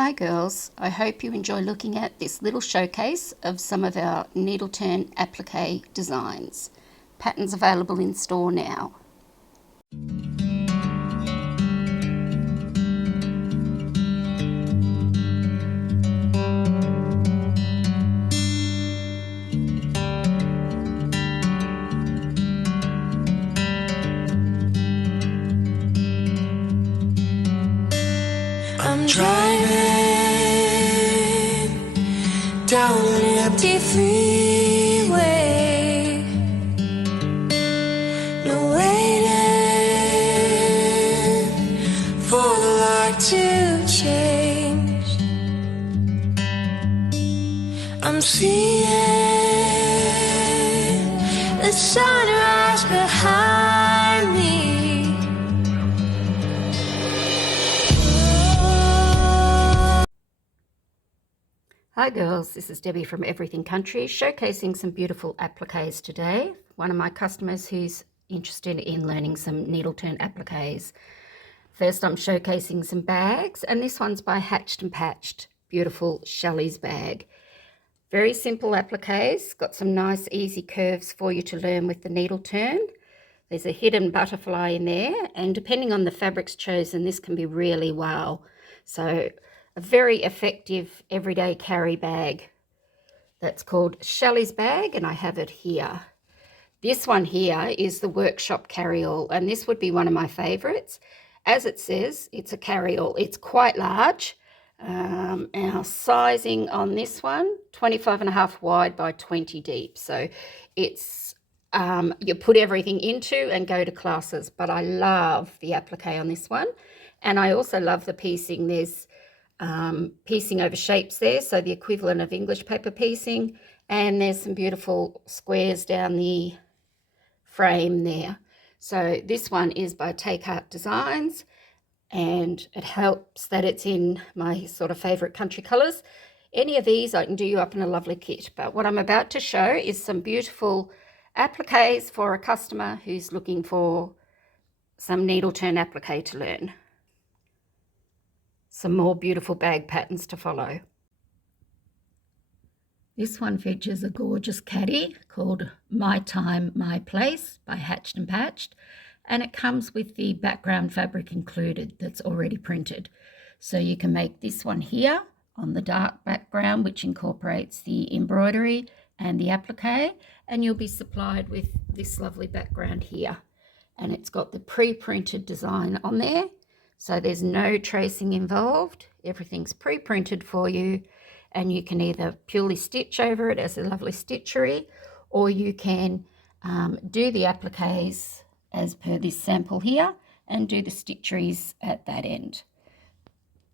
Hi girls, I hope you enjoy looking at this little showcase of some of our Needleturn Appliqué designs. Patterns available in store now. I'm driving down an empty freeway, no waiting for the light to change. I'm seeing the sunrise behind me. Hi girls, this is Debbie from Everything Country, showcasing some beautiful appliques today. One of my customers who's interested in learning some Needleturn appliques. First I'm showcasing some bags, and this one's by Hatched and Patched, beautiful Shelley's bag. Very simple appliques, got some nice easy curves for you to learn with the Needleturn. There's a hidden butterfly in there, and depending on the fabrics chosen, this can be really wow. So a very effective everyday carry bag. That's called Shelley's bag, and I have it here. This one here is the Workshop Carryall, and this would be one of my favorites. As it says, it's a carryall. It's quite large. Our sizing on this one, 25.5 wide by 20 deep. So it's you put everything into and go to classes, but I love the applique on this one. And I also love the piecing. There's piecing over shapes there, so the equivalent of English paper piecing, and there's some beautiful squares down the frame there. So this one is by Take Heart Designs, and it helps that it's in my sort of favorite country colors. Any of these I can do you up in a lovely kit, but what I'm about to show is some beautiful appliques for a customer who's looking for some Needleturn applique to learn. Some more beautiful bag patterns to follow. This one features a gorgeous caddy called My Time, My Place by Hatched and Patched, and it comes with the background fabric included that's already printed. So you can make this one here on the dark background, which incorporates the embroidery and the applique, and you'll be supplied with this lovely background here. And it's got the pre-printed design on there. So there's no tracing involved. Everything's pre-printed for you, and you can either purely stitch over it as a lovely stitchery, or you can do the appliques as per this sample here and do the stitcheries at that end.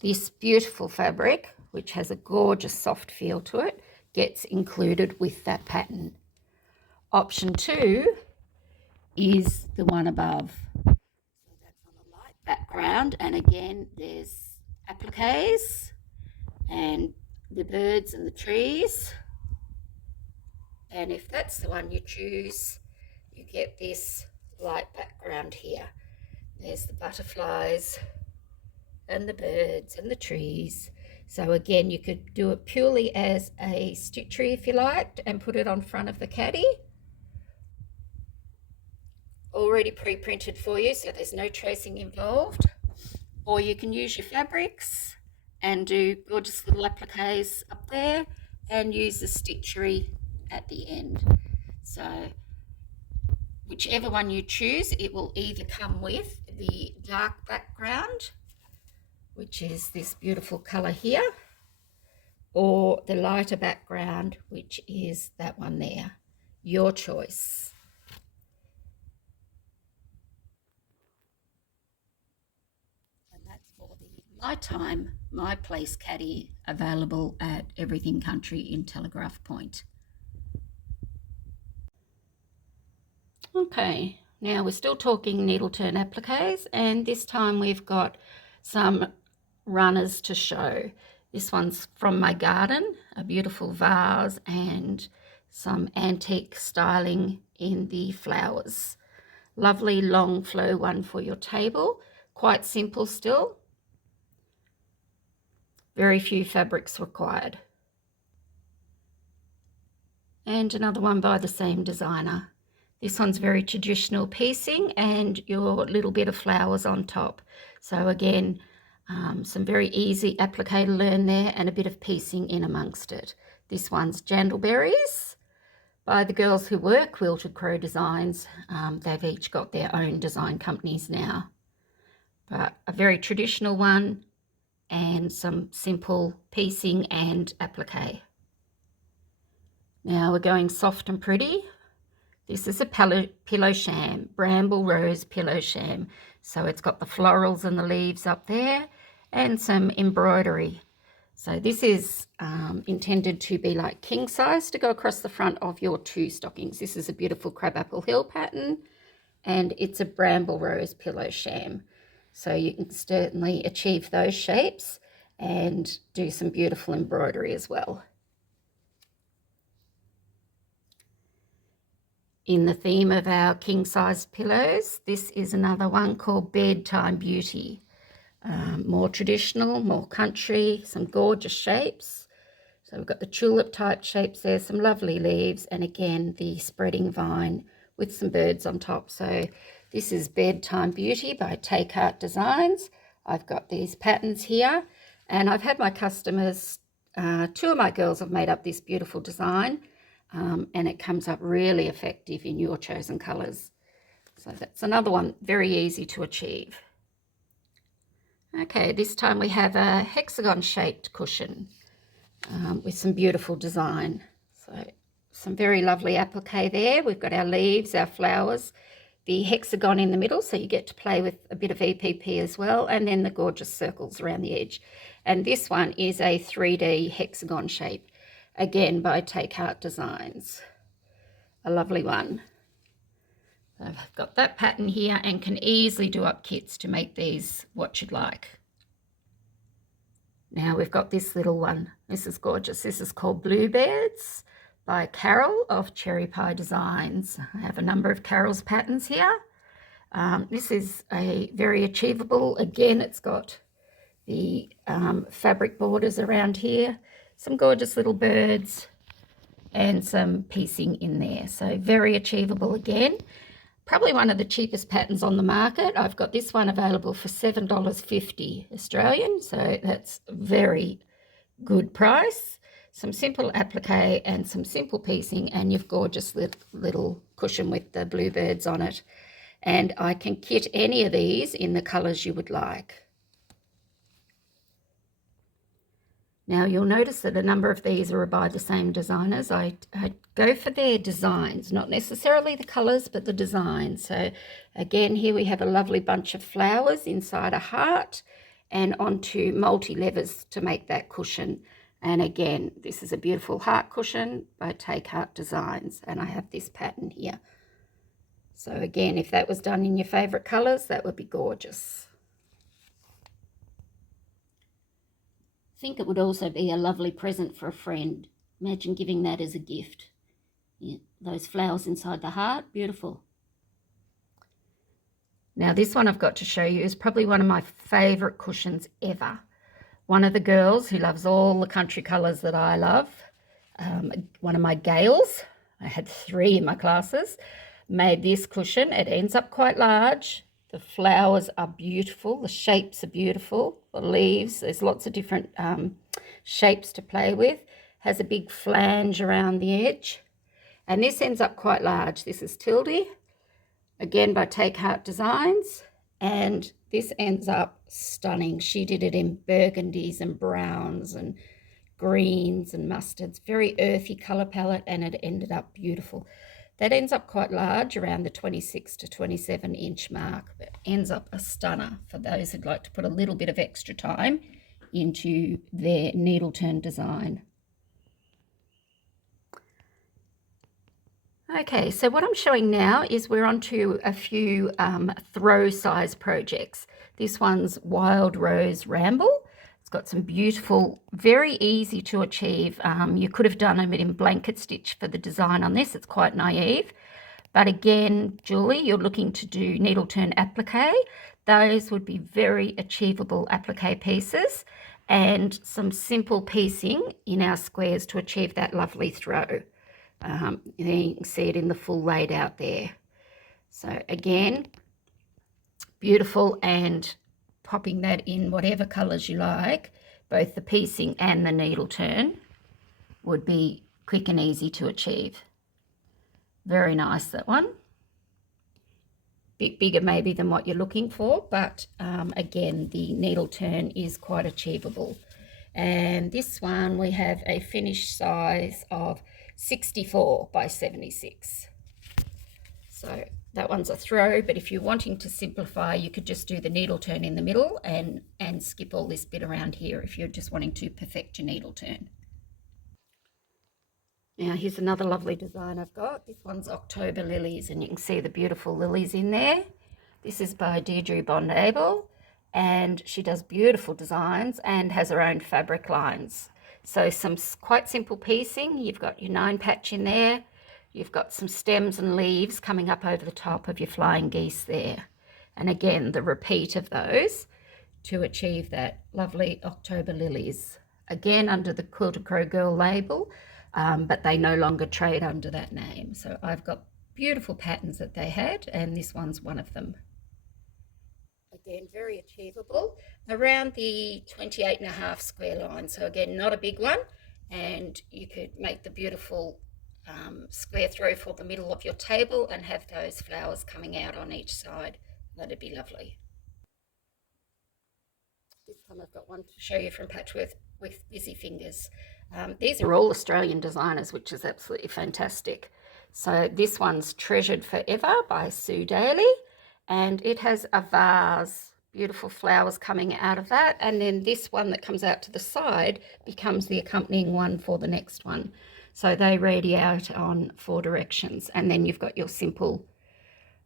This beautiful fabric, which has a gorgeous soft feel to it, gets included with that pattern. Option 2 is the one above. Background, and again there's appliques and the birds and the trees, and if that's the one you choose, you get this light background here. There's the butterflies and the birds and the trees. So again, you could do it purely as a stitchery if you liked and put it on front of the caddy, already pre-printed for you, so there's no tracing involved. Or you can use your fabrics and do gorgeous little appliques up there and use the stitchery at the end. So whichever one you choose, it will either come with the dark background, which is this beautiful color here, or the lighter background, which is that one there. Your choice. My Time, My Place caddy, available at Everything Country in Telegraph Point. Okay, now we're still talking Needleturn appliques, and this time we've got some runners to show. This one's from my garden, a beautiful vase and some antique styling in the flowers. Lovely long flow one for your table, quite simple still. Very few fabrics required. And another one by the same designer. This one's very traditional piecing and your little bit of flowers on top. So again, some very easy applique to learn there and a bit of piecing in amongst it. This one's Jandle Berries by the girls who work Quilted Crow Designs. They've each got their own design companies now. But a very traditional one and some simple piecing and applique. Now we're going soft and pretty. This is a pillow sham, Bramble Rose Pillow Sham. So it's got the florals and the leaves up there and some embroidery. So this is intended to be like king size to go across the front of your 2 stockings. This is a beautiful Crabapple Hill pattern and it's a Bramble Rose Pillow Sham. So you can certainly achieve those shapes and do some beautiful embroidery as well. In the theme of our king-sized pillows, this is another one called Bedtime Beauty. More traditional, more country, some gorgeous shapes. So we've got the tulip type shapes there, some lovely leaves, and again the spreading vine with some birds on top. So this is Bedtime Beauty by Take Heart Designs. I've got these patterns here, and I've had my customers, 2 of my girls have made up this beautiful design. And it comes up really effective in your chosen colours. So that's another one, very easy to achieve. Okay, this time we have a hexagon shaped cushion with some beautiful design. So some very lovely applique there. We've got our leaves, our flowers, the hexagon in the middle, so you get to play with a bit of EPP as well, and then the gorgeous circles around the edge. And this one is a 3D hexagon shape. Again, by Take Heart Designs. A lovely one. I've got that pattern here and can easily do up kits to make these what you'd like. Now we've got this little one. This is gorgeous. This is called Bluebirds by Carryall of Cherry Pie Designs. I have a number of Carryall's patterns here. This is a very achievable. Again, it's got the fabric borders around here. Some gorgeous little birds and some piecing in there. So very achievable again. Probably one of the cheapest patterns on the market. I've got this one available for $7.50 Australian. So that's a very good price. Some simple applique and some simple piecing, and you've gorgeous little cushion with the bluebirds on it. And I can kit any of these in the colours you would like. Now you'll notice that a number of these are by the same designers. I go for their designs, not necessarily the colours, but the designs. So again, here we have a lovely bunch of flowers inside a heart and onto multi-levers to make that cushion. And again, this is a beautiful heart cushion by Take Heart Designs, and I have this pattern here. So again, if that was done in your favourite colours, that would be gorgeous. I think it would also be a lovely present for a friend. Imagine giving that as a gift. Yeah, those flowers inside the heart, beautiful. Now this one I've got to show you is probably one of my favourite cushions ever. One of the girls who loves all the country colours that I love, one of my Gales, I had 3 in my classes, made this cushion. It ends up quite large. The flowers are beautiful. The shapes are beautiful. The leaves, there's lots of different shapes to play with. Has a big flange around the edge. And this ends up quite large. This is Tildy, again by Take Heart Designs. And this ends up stunning. She did it in burgundies and browns and greens and mustards. Very earthy colour palette, and it ended up beautiful. That ends up quite large, around the 26 to 27 inch mark, but ends up a stunner for those who'd like to put a little bit of extra time into their needle turn design. Okay, so what I'm showing now is we're onto a few throw size projects. This one's Wild Rose Ramble. It's got some beautiful, very easy to achieve. You could have done a bit in blanket stitch for the design on this. It's quite naive. But again, Julie, you're looking to do needle turn applique. Those would be very achievable applique pieces. and some simple piecing in our squares to achieve that lovely throw. You can see it in the full laid out there. So again, beautiful, and popping that in whatever colours you like, both the piecing and the needle turn would be quick and easy to achieve. Very nice, that one. Bit bigger maybe than what you're looking for, but again, the needle turn is quite achievable. And this one, we have a finished size of 64 by 76. So that one's a throw, but if you're wanting to simplify, you could just do the needle turn in the middle and skip all this bit around here if you're just wanting to perfect your needle turn. Now here's another lovely design I've got. This one's October Lilies, and you can see the beautiful lilies in there. This is by Deirdre Bondable, and she does beautiful designs and has her own fabric lines. So some quite simple piecing. You've got your 9 patch in there. You've got some stems and leaves coming up over the top of your flying geese there. And again, the repeat of those to achieve that lovely October Lilies. Again, under the Quilted Crow Girl label, but they no longer trade under that name. So I've got beautiful patterns that they had, and this one's one of them. Again, very achievable, around the 28.5 square line. So again, not a big one, and you could make the beautiful square throw for the middle of your table and have those flowers coming out on each side. That'd be lovely. This time I've got one to show you from Patchwork with Busy Fingers. These are all Australian designers, which is absolutely fantastic. So this one's Treasured Forever by Sue Daly, and it has a vase, beautiful flowers coming out of that, and then this one that comes out to the side becomes the accompanying one for the next one. So they radiate on 4 directions, and then you've got your simple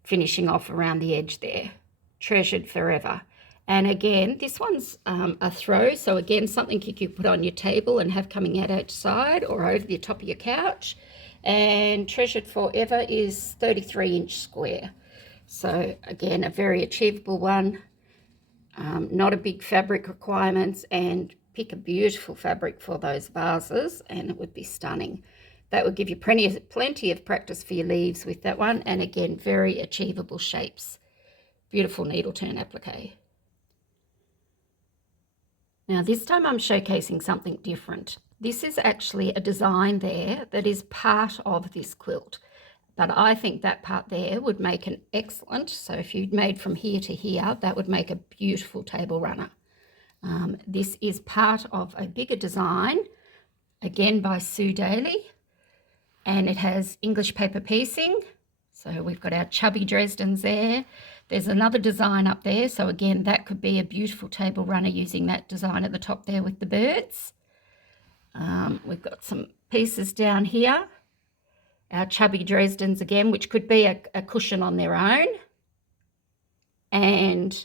finishing off around the edge there. Treasured Forever. And again, this one's a throw. So again, something you could put on your table and have coming out each side or over the top of your couch. And Treasured Forever is 33-inch square. So again, a very achievable one. Not a big fabric requirements, and pick a beautiful fabric for those vases and it would be stunning. That would give you plenty of practice for your leaves with that one. And again, very achievable shapes. Beautiful needle turn applique. Now this time I'm showcasing something different. This is actually a design there that is part of this quilt, but I think that part there would make an excellent, so if you'd made from here to here, that would make a beautiful table runner. This is part of a bigger design, again by Sue Daly, and it has English paper piecing. So we've got our chubby Dresdens there. There's another design up there. So again, that could be a beautiful table runner using that design at the top there with the birds. We've got some pieces down here. Our chubby Dresdens again, which could be a cushion on their own. And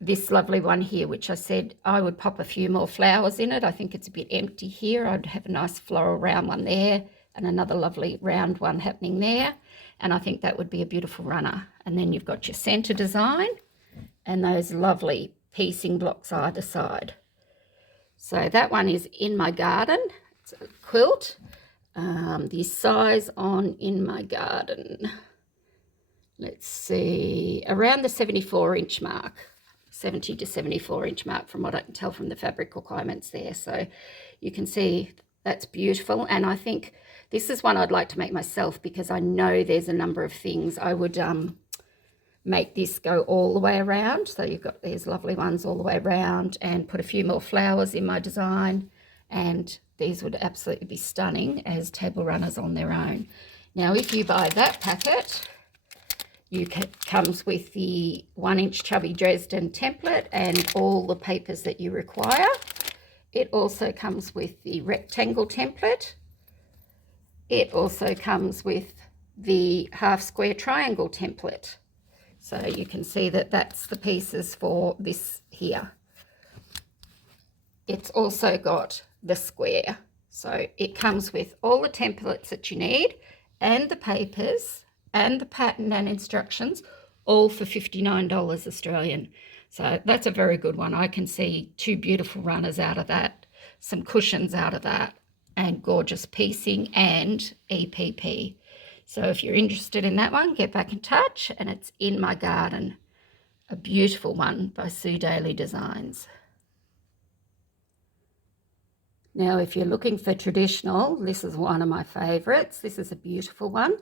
this lovely one here, which I said I would pop a few more flowers in it. I think it's a bit empty here. I'd have a nice floral round one there and another lovely round one happening there. And I think that would be a beautiful runner. And then you've got your centre design and those lovely piecing blocks either side. So that one is In My Garden. It's a quilt. The size on In My Garden, let's see, around the 74-inch mark, 70 to 74-inch mark from what I can tell from the fabric requirements there. So you can see that's beautiful. And I think this is one I'd like to make myself because I know there's a number of things. I would make this go all the way around. So you've got these lovely ones all the way around and put a few more flowers in my design. And these would absolutely be stunning as table runners on their own. Now, if you buy that packet, comes with the 1-inch chubby Dresden template and all the papers that you require. It also comes with the rectangle template. It also comes with the half square triangle template. So you can see that that's the pieces for this here. It's also got the square. So it comes with all the templates that you need and the papers and the pattern and instructions, all for $59 Australian. So that's a very good one. I can see 2 beautiful runners out of that, some cushions out of that, and gorgeous piecing and EPP. So if you're interested in that one, get back in touch, and it's in my garden. A beautiful one by Sue Daly Designs. Now, if you're looking for traditional, this is one of my favourites. This is a beautiful one.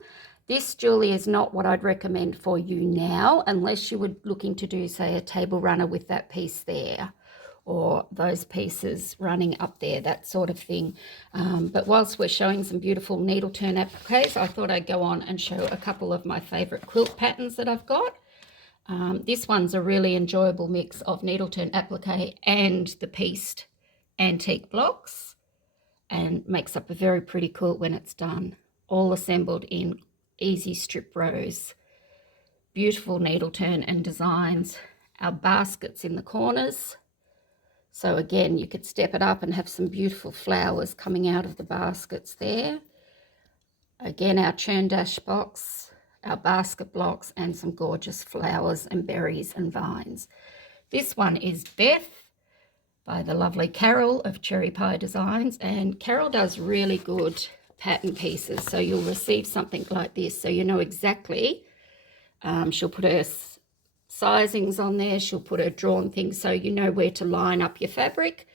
This, Julie, is not what I'd recommend for you now, unless you were looking to do, say, a table runner with that piece there, or those pieces running up there, that sort of thing. But whilst we're showing some beautiful Needleturn appliques, I thought I'd go on and show a couple of my favourite quilt patterns that I've got. This one's a really enjoyable mix of Needleturn applique and the pieced antique blocks, and makes up a very pretty quilt when it's done, all assembled in easy strip rows. Beautiful Needleturn and designs. Our baskets in the corners, so again you could step it up and have some beautiful flowers coming out of the baskets there. Again, our churn dash box, our basket blocks, and some gorgeous flowers and berries and vines. This one is Beth by the lovely Carryall of Cherry Pie Designs, and Carryall does really good pattern pieces, so you'll receive something like this, so you know exactly. She'll put her sizings on there, she'll put her drawn things, so you know where to line up your fabric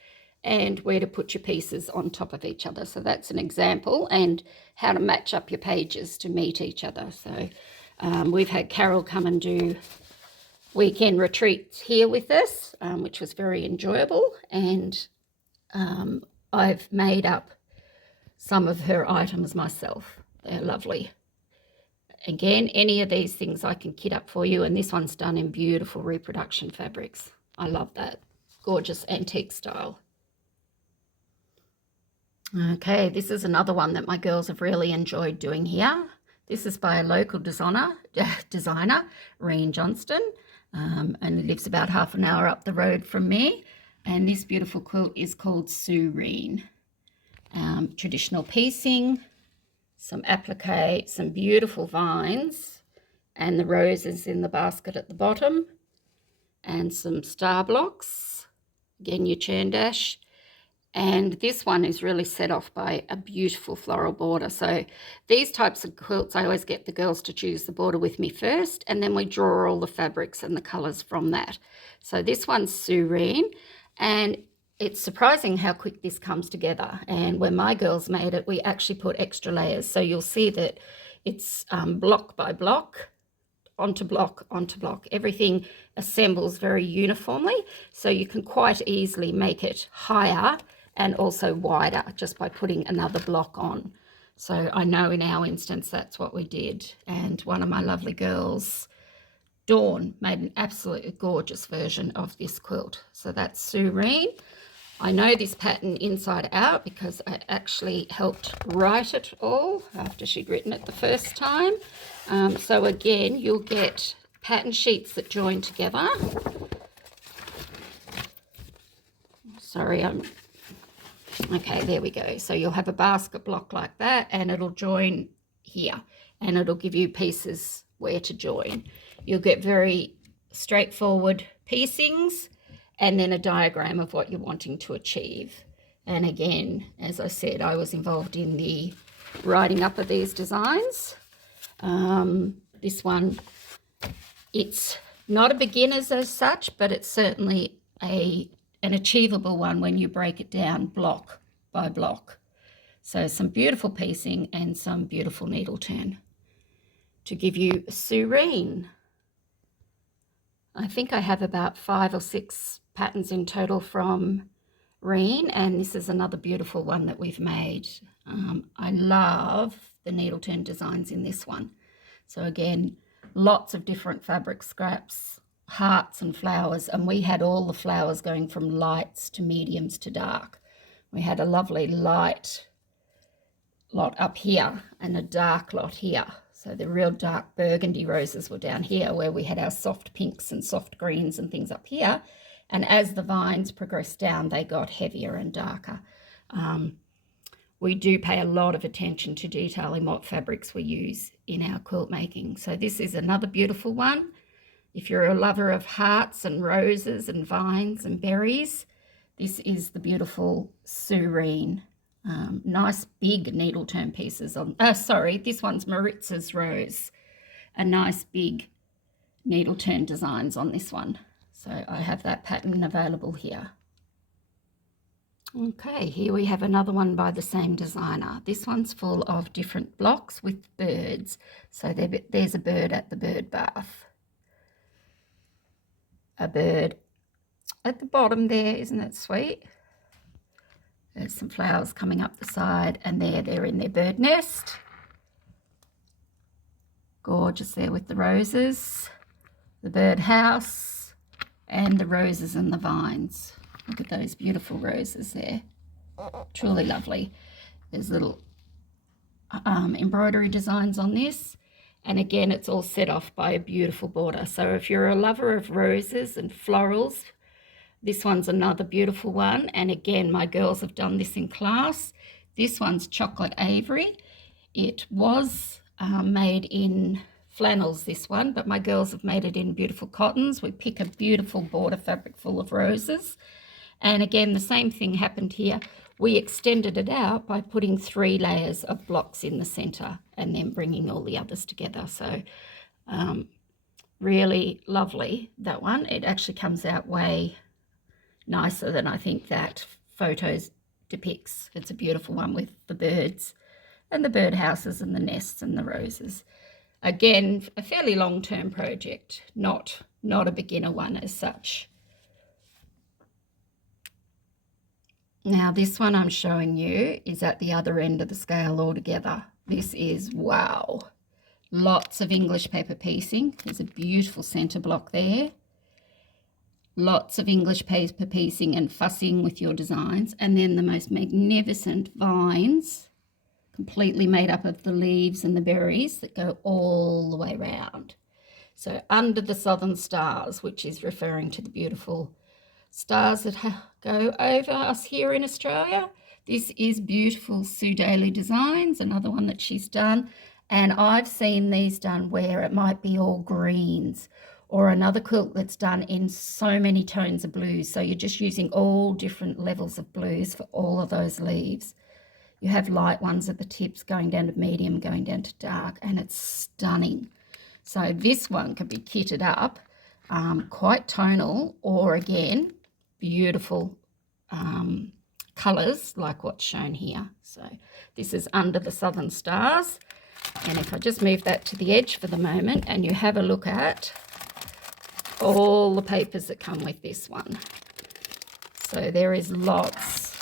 and where to put your pieces on top of each other. So that's an example, and how to match up your pages to meet each other. So we've had Carryall come and do weekend retreats here with us, which was very enjoyable, and I've made up some of her items myself. They're lovely. Again, any of these things I can kit up for you, and this one's done in beautiful reproduction fabrics. I love that. Gorgeous antique style. Okay, this is another one that my girls have really enjoyed doing here. This is by a local designer, Reen Johnston, and lives about half an hour up the road from me. And this beautiful quilt is called Sue Reen. Traditional piecing, some applique, some beautiful vines, and the roses in the basket at the bottom, and some star blocks, again your churn dash. And this one is really set off by a beautiful floral border. So these types of quilts, I always get the girls to choose the border with me first, and then we draw all the fabrics and the colours from that. So this one's Sue Reen, and it's surprising how quick this comes together. And when my girls made it, we actually put extra layers. So you'll see that it's block by block, onto block, onto block. Everything assembles very uniformly, so you can quite easily make it higher and also wider just by putting another block on. So I know in our instance that's what we did. And one of my lovely girls, Dawn, made an absolutely gorgeous version of this quilt. So that's Sue Reen. I know this pattern inside out because I actually helped write it all after she'd written it the first time. So again, you'll get pattern sheets that join together. Sorry, okay, there we go. So you'll have a basket block like that, and it'll join here, and it'll give you pieces where to join. You'll get very straightforward piecings, and then a diagram of what you're wanting to achieve. And again, as I said, I was involved in the writing up of these designs. This one, it's not a beginner's as such, but it's certainly an achievable one when you break it down block by block. So some beautiful piecing and some beautiful needle turn to give you Sue Reen. I think I have about 5 or 6 patterns in total from Reen, and this is another beautiful one that we've made. I love the needle turn designs in this one. So again, lots of different fabric scraps, hearts and flowers, and we had all the flowers going from lights to mediums to dark. We had a lovely light lot up here and a dark lot here. So the real dark burgundy roses were down here, where we had our soft pinks and soft greens and things up here. And as the vines progressed down, they got heavier and darker. We do pay a lot of attention to detail in what fabrics we use in our quilt making. So this is another beautiful one. If you're a lover of hearts and roses and vines and berries, this is the beautiful Serene. Nice big needle turn pieces on, sorry, this one's Maritza's Rose. A nice big needle turn designs on this one. So I have that pattern available here. Okay, here we have another one by the same designer. This one's full of different blocks with birds. So there's a bird at the bird bath. A bird at the bottom there, isn't that sweet? There's some flowers coming up the side, and they're in their bird nest. Gorgeous there with the roses, the bird house, and the roses and the vines. Look at those beautiful roses there. Truly lovely. There's little embroidery designs on this. And again, it's all set off by a beautiful border. So if you're a lover of roses and florals, this one's another beautiful one. And again, my girls have done this in class. This one's chocolate Avery. It was made in flannels, this one, but my girls have made it in beautiful cottons. We pick a beautiful border fabric full of roses. And again, the same thing happened here. We extended it out by putting 3 layers of blocks in the center and then bringing all the others together. So really lovely, that one. It actually comes out way nicer than I think that photos depicts. It's a beautiful one with the birds and the bird houses and the nests and the roses. Again, a fairly long-term project, not a beginner one as such. Now this one I'm showing you is at the other end of the scale altogether. This is, wow, lots of English paper piecing. There's a beautiful centre block there. Lots of English paper piecing and fussing with your designs. And then the most magnificent vines, completely made up of the leaves and the berries that go all the way round. So under the southern stars, which is referring to the beautiful stars that go over us here in Australia. This is beautiful Sue Daly Designs, another one that she's done. And I've seen these done where it might be all greens, or another quilt that's done in so many tones of blues. So you're just using all different levels of blues for all of those leaves. You have light ones at the tips going down to medium, going down to dark, and it's stunning. So this one can be kitted up, quite tonal, or again, beautiful colours like what's shown here. So this is Under the Southern Stars. And if I just move that to the edge for the moment, and you have a look at all the papers that come with this one. So there is lots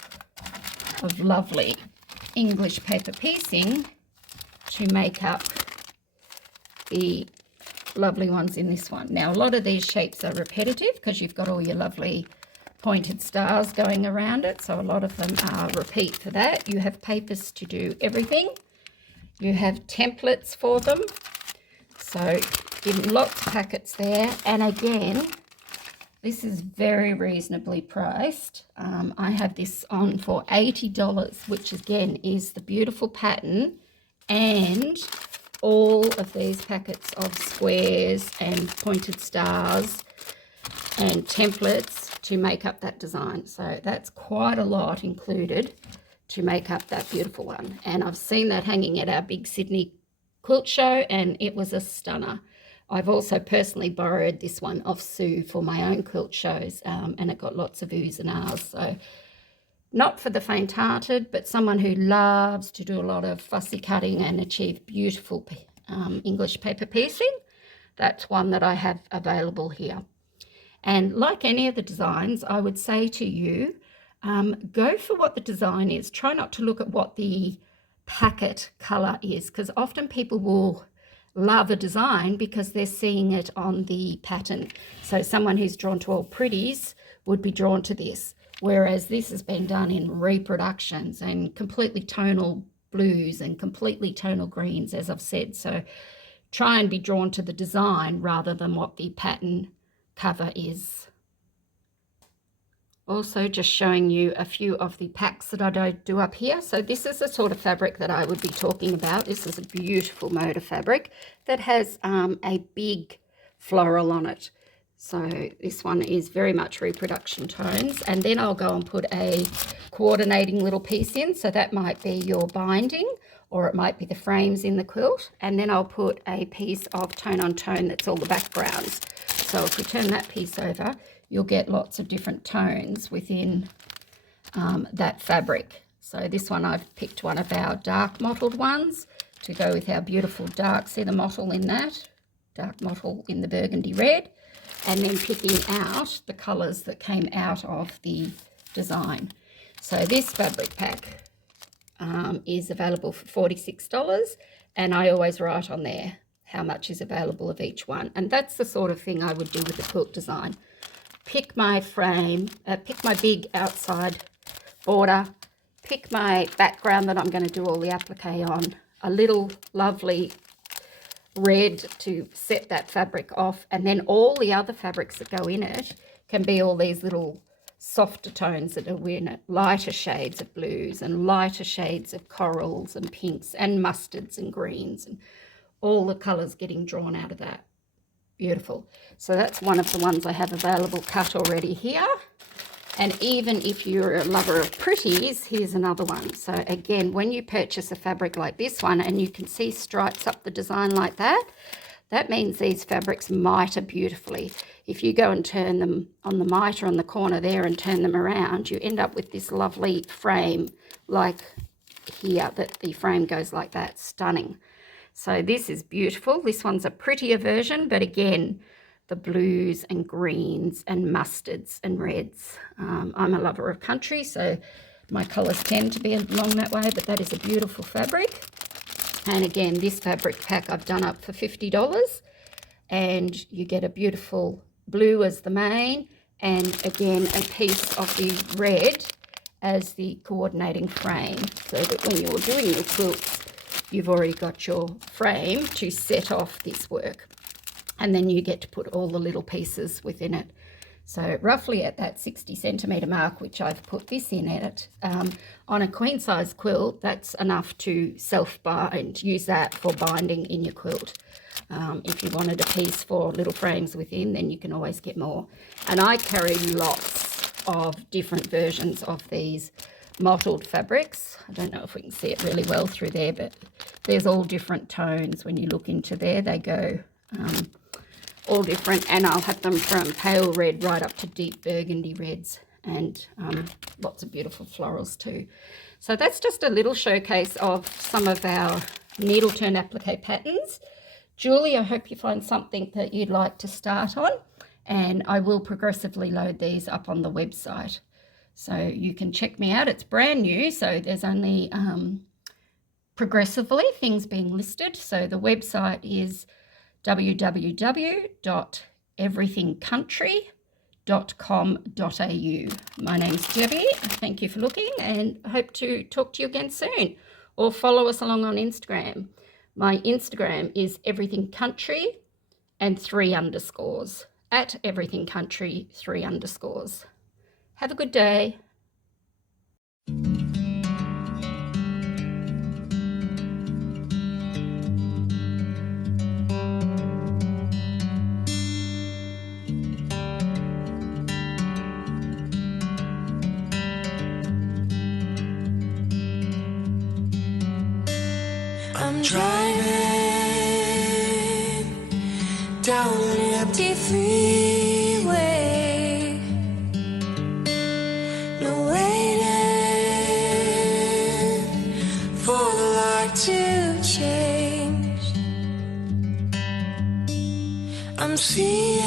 of lovely English paper piecing to make up the lovely ones in this one. Now, a lot of these shapes are repetitive because you've got all your lovely pointed stars going around it. So a lot of them are repeat for that. You have papers to do everything. You have templates for them. So in lots of packets there. And again, this is very reasonably priced. I have this on for $80, which again is the beautiful pattern and all of these packets of squares and pointed stars and templates to make up that design. So that's quite a lot included to make up that beautiful one. And I've seen that hanging at our big Sydney quilt show, and it was a stunner. I've also personally borrowed this one off Sue for my own quilt shows, and it got lots of oohs and ahs. So not for the faint-hearted, but someone who loves to do a lot of fussy cutting and achieve beautiful English paper piecing. That's one that I have available here. And like any of the designs, I would say to you, go for what the design is. Try not to look at what the packet colour is, because often people will love a design because they're seeing it on the pattern. So someone who's drawn to all pretties would be drawn to this, whereas this has been done in reproductions and completely tonal blues and completely tonal greens, as I've said. So try and be drawn to the design rather than what the pattern cover is. Also just showing you a few of the packs that I do up here. So this is the sort of fabric that I would be talking about. This is a beautiful motor fabric that has a big floral on it. So this one is very much reproduction tones. And then I'll go and put a coordinating little piece in. So that might be your binding, or it might be the frames in the quilt. And then I'll put a piece of tone on tone that's all the backgrounds. So if we turn that piece over, you'll get lots of different tones within that fabric. So this one, I've picked one of our dark mottled ones to go with our beautiful dark. See the mottle in that? Dark mottle in the burgundy red. And then picking out the colours that came out of the design. So this fabric pack is available for $46, and I always write on there how much is available of each one. And that's the sort of thing I would do with a quilt design. Pick my frame, pick my big outside border, pick my background that I'm going to do all the applique on, a little lovely red to set that fabric off, and then all the other fabrics that go in it can be all these little softer tones that are in it, lighter shades of blues and lighter shades of corals and pinks and mustards and greens, and all the colours getting drawn out of that. Beautiful. So that's one of the ones I have available cut already here. And even if you're a lover of pretties, here's another one. So again, when you purchase a fabric like this one and you can see stripes up the design like that, that means these fabrics miter beautifully. If you go and turn them on the miter on the corner there and turn them around, you end up with this lovely frame like here, that the frame goes like that. Stunning. So this is beautiful. This one's a prettier version, but again, the blues and greens and mustards and reds. I'm a lover of country, so my colours tend to be along that way, but that is a beautiful fabric. And again, this fabric pack I've done up for $50, and you get a beautiful blue as the main, and again, a piece of the red as the coordinating frame, so that when you're doing your quilts, you've already got your frame to set off this work. And then you get to put all the little pieces within it. So roughly at that 60 centimetre mark, which I've put this in at, on a queen size quilt, that's enough to self-bind. Use that for binding in your quilt. If you wanted a piece for little frames within, then you can always get more. And I carry lots of different versions of these mottled fabrics. I don't know if we can see it really well through there, but there's all different tones. When you look into there, they go all different, and I'll have them from pale red right up to deep burgundy reds, and lots of beautiful florals too. So that's just a little showcase of some of our Needleturn Appliqué patterns. Julie, I hope you find something that you'd like to start on, and I will progressively load these up on the website. So you can check me out. It's brand new, so there's only progressively things being listed. So the website is www.everythingcountry.com.au. My name's Debbie. Thank you for looking, and I hope to talk to you again soon. Or follow us along on Instagram. My Instagram is everythingcountry and 3 underscores. At everythingcountry 3 underscores. Have a good day. I'm driving down an empty freeway. No waiting for the light to change. I'm seeing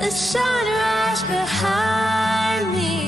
the sunrise behind me.